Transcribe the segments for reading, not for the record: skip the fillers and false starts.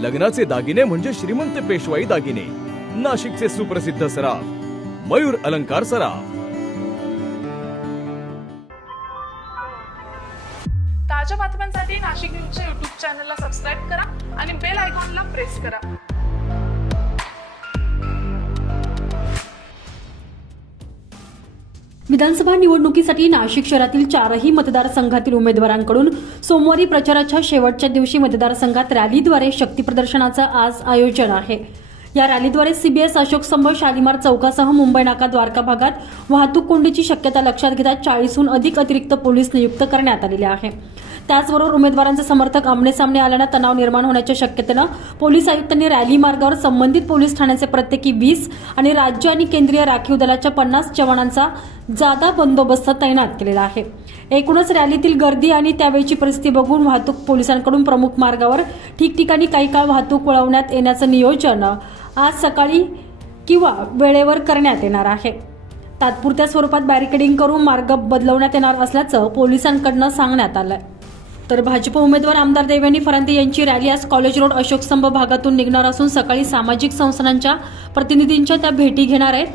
लग्नाचे दागिने म्हणजे श्रीमंत पेशवाई दागिने, नाशिकचे सुप्रसिद्ध सराफ मयूर अलंकार सराफ। ताज्या बातम्यांसाठी नाशिक न्यूजच्या YouTube चॅनलला सबस्क्राईब करा आणि बेल आयकॉनला प्रेस करा। विधानसभा निवडणुकीसाठी नाशिक शहरातील 4ही मतदारसंघातील उमेदवारांकडून सोमवारी प्रचाराच्या शेवटच्या दिवशी मतदारसंघात रॅलीद्वारे शक्ती प्रदर्शनाचं आज आयोजन आहे। या रॅलीद्वारे सीबीएस, अशोक स्तंभ, शालिमार चौकासह मुंबई नाका, द्वारका भागात वाहतूक कोंडीची शक्यता लक्षात घेता 40हून अधिक अतिरिक्त पोलीस नियुक्त करण्यात आलेले आहे। त्याचबरोबर उमेदवारांचे समर्थक आमने-सामने आल्यानं तणाव निर्माण होण्याच्या शक्यतेनं पोलीस आयुक्तांनी रॅली मार्गावर संबंधित पोलीस ठाण्याचे प्रत्येकी 20 आणि राज्य आणि केंद्रीय राखीव दलाच्या 50 जवानांचा जादा बंदोबस्त तैनात केलेला आहे। एकूणच रॅलीतील गर्दी आणि त्यावेळची परिस्थिती बघून वाहतूक पोलिसांकडून प्रमुख मार्गावर ठिकठिकाणी काही काळ वाहतूक वळवण्यात येण्याचं नियोजन आज सकाळी किंवा वेळेवर करण्यात येणार आहे। तात्पुरत्या स्वरूपात बॅरिकेडिंग करून मार्ग बदलवण्यात येणार असल्याचं पोलिसांकडून सांगण्यात आलंय। तर भाजप उमेदवार आमदार देवयानी फरांदे यांची रॅली आज कॉलेज रोड, अशोक स्तंभ भागातून निघणार असून सकाळी सामाजिक संस्थांच्या प्रतिनिधींच्या त्या भेटी घेणार आहेत।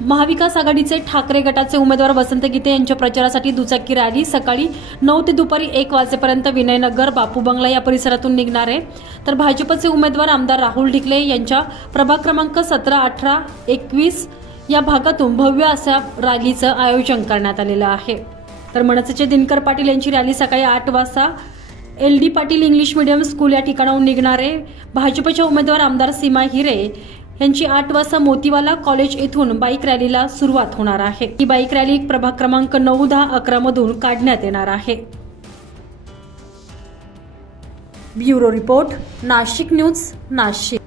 महाविकास आघाडीचे ठाकरे गटाचे उमेदवार वसंत गीते यांच्या प्रचारासाठी दुचाकी रॅली सकाळी 9 ते दुपारी 1 वाजेपर्यंत विनयनगर, बापू बंगला या परिसरातून निघणार आहे। तर भाजपचे उमेदवार आमदार राहुल ढिकले यांच्या प्रभाग क्रमांक 17, 18, 21 या भागातून भव्य अशा रॅलीचं आयोजन करण्यात आलेलं आहे। तर मनसेचे दिनकर पाटील यांची रॅली सकाळी 8 वाजता LD Patil English medium school या ठिकाणाहून निघणार आहे। भाजपच्या उमेदवार आमदार सीमा हिरे यांची 8 वाजता मोतीवाला कॉलेज येथून बाईक रॅलीला सुरुवात होणार आहे। ही बाईक रॅली प्रभाग क्रमांक 9, 10, 11 मधून काढण्यात येणार आहे। Bureau report, Nashik news, Nashik.